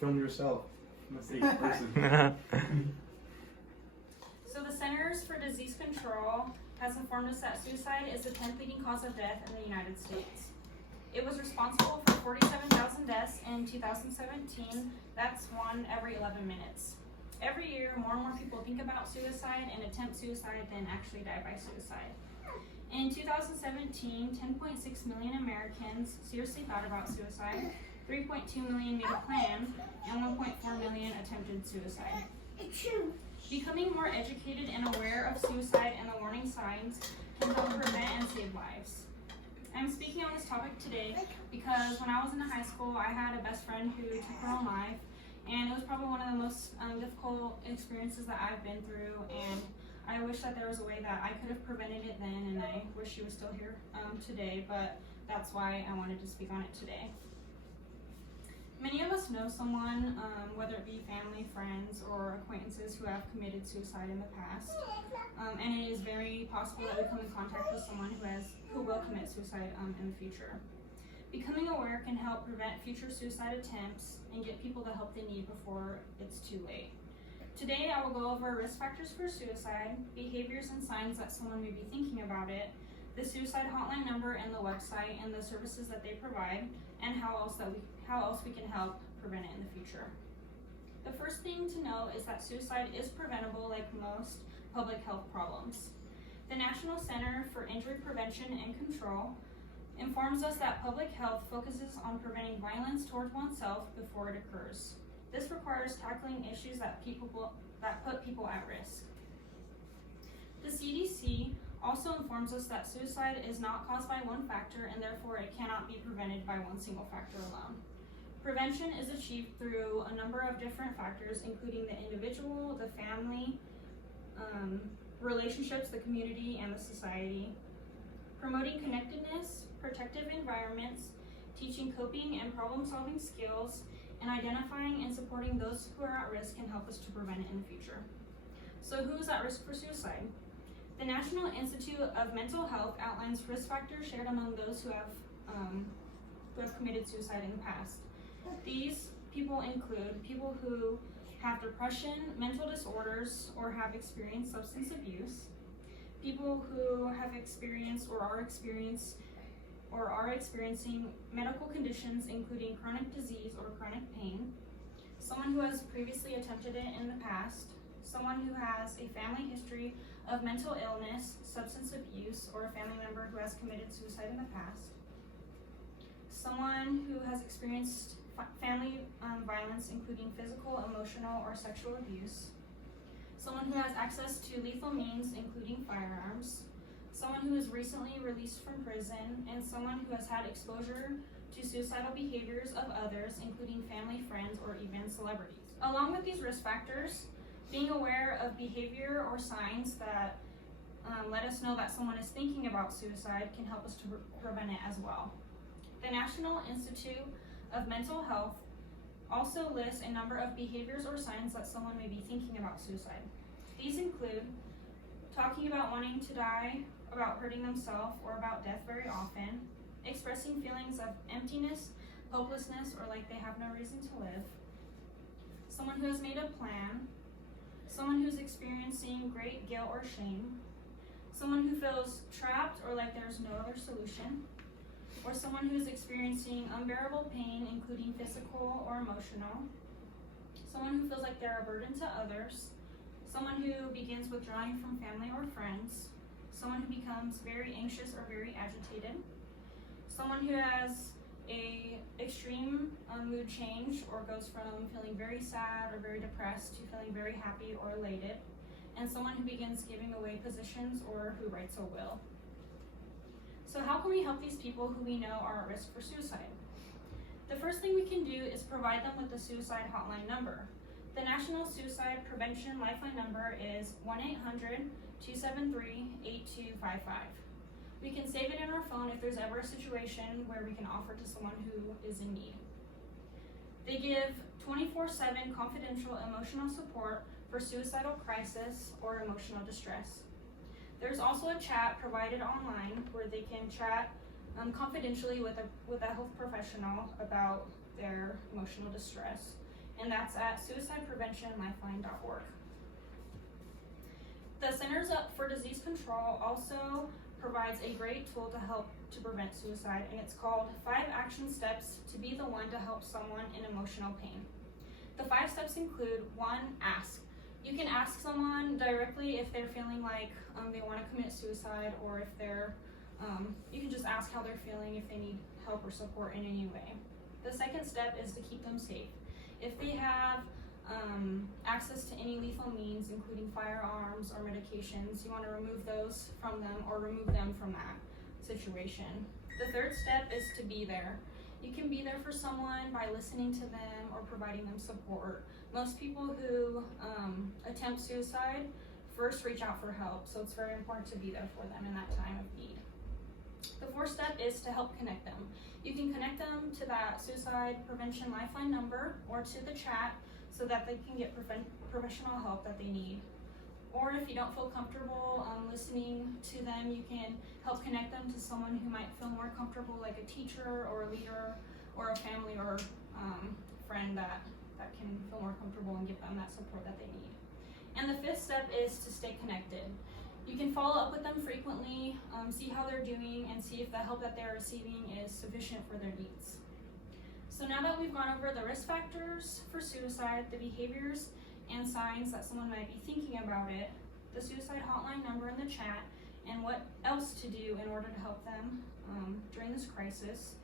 film yourself. I'm a safe person. So the Centers for Disease Control has informed us that suicide is the 10th leading cause of death in the United States. It was responsible for 47,000 deaths in 2017. That's one every 11 minutes. Every year, more and more people think about suicide and attempt suicide than actually die by suicide. In 2017, 10.6 million Americans seriously thought about suicide, 3.2 million made a plan, and 1.4 million attempted suicide. Becoming more educated and aware of suicide and the warning signs can help prevent and save lives. I'm speaking on this topic today because when I was in high school, I had a best friend who took her own life, and it was probably one of the most difficult experiences that I've been through, and I wish that there was a way that I could have prevented it then, and I wish she was still here today, but that's why I wanted to speak on it today. Many of us know someone, whether it be family, friends, or acquaintances who have committed suicide in the past, and it is very possible that we come in contact with someone who will commit suicide in the future. Becoming aware can help prevent future suicide attempts and get people the help they need before it's too late. Today I will go over risk factors for suicide, behaviors and signs that someone may be thinking about it, the suicide hotline number and the website and the services that they provide, and how else we can help prevent it in the future. The first thing to know is that suicide is preventable like most public health problems. The National Center for Injury Prevention and Control informs us that public health focuses on preventing violence towards oneself before it occurs. This requires tackling issues that put people at risk. The CDC also informs us that suicide is not caused by one factor and therefore it cannot be prevented by one single factor alone. Prevention is achieved through a number of different factors, including the individual, the family, relationships, the community, and the society. Promoting connectedness, protective environments, teaching coping and problem-solving skills, and identifying and supporting those who are at risk can help us to prevent it in the future. So who is at risk for suicide? The National Institute of Mental Health outlines risk factors shared among those who have committed suicide in the past. These people include people who have depression, mental disorders, or have experienced substance abuse, people who have experienced or are experiencing medical conditions including chronic disease or chronic pain, someone who has previously attempted it in the past, someone who has a family history of mental illness, substance abuse, or a family member who has committed suicide in the past, someone who has experienced family violence including physical, emotional, or sexual abuse, someone who has access to lethal means including firearms, someone who is recently released from prison, and someone who has had exposure to suicidal behaviors of others including family, friends, or even celebrities. Along with these risk factors, being aware of behavior or signs that let us know that someone is thinking about suicide can help us to prevent it as well. The National Institute of Mental Health also lists a number of behaviors or signs that someone may be thinking about suicide. These include talking about wanting to die, about hurting themselves, or about death very often, expressing feelings of emptiness, hopelessness, or like they have no reason to live, someone who has made a plan, someone who's experiencing great guilt or shame, someone who feels trapped or like there's no other solution, or someone who's experiencing unbearable pain, including physical or emotional, someone who feels like they're a burden to others, someone who begins withdrawing from family or friends, someone who becomes very anxious or very agitated, someone who has a extreme mood change or goes from feeling very sad or very depressed to feeling very happy or elated, and someone who begins giving away possessions or who writes a will. So how can we help these people who we know are at risk for suicide? The first thing we can do is provide them with the suicide hotline number. The National Suicide Prevention Lifeline number is 1-800-273-8255. We can save it in our phone if there's ever a situation where we can offer to someone who is in need. They give 24/7 confidential emotional support for suicidal crisis or emotional distress. There's also a chat provided online where they can chat confidentially with a health professional about their emotional distress. and that's at suicidepreventionlifeline.org. The Centers Up for Disease Control also provides a great tool to help to prevent suicide, and it's called 5 Action Steps to be the one to help someone in emotional pain. The 5 steps include 1, ask. You can ask someone directly if they're feeling like they want to commit suicide, or if they're, you can just ask how they're feeling, if they need help or support in any way. The second step is to keep them safe. If they have access to any lethal means, including firearms or medications, you want to remove those from them or remove them from that situation. The third step is to be there. You can be there for someone by listening to them or providing them support. Most people who attempt suicide first reach out for help, so it's very important to be there for them in that time of need. The fourth step is to help connect them. You can connect them to that Suicide Prevention Lifeline number or to the chat so that they can get professional help that they need. Or if you don't feel comfortable listening to them, you can help connect them to someone who might feel more comfortable, like a teacher or a leader or a family or friend that can feel more comfortable and give them that support that they need. And the fifth step is to stay connected. You can follow up with them frequently, see how they're doing, and see if the help that they're receiving is sufficient for their needs. So now that we've gone over the risk factors for suicide, the behaviors and signs that someone might be thinking about it, the suicide hotline number in the chat, and what else to do in order to help them during this crisis,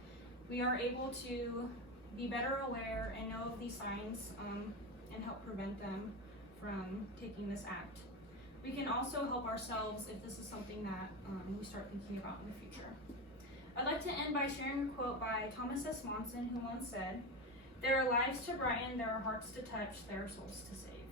we are able to be better aware and know of these signs and help prevent them from taking this act. We can also help ourselves if this is something that we start thinking about in the future. I'd like to end by sharing a quote by Thomas S. Monson, who once said, "There are lives to brighten, there are hearts to touch, there are souls to save."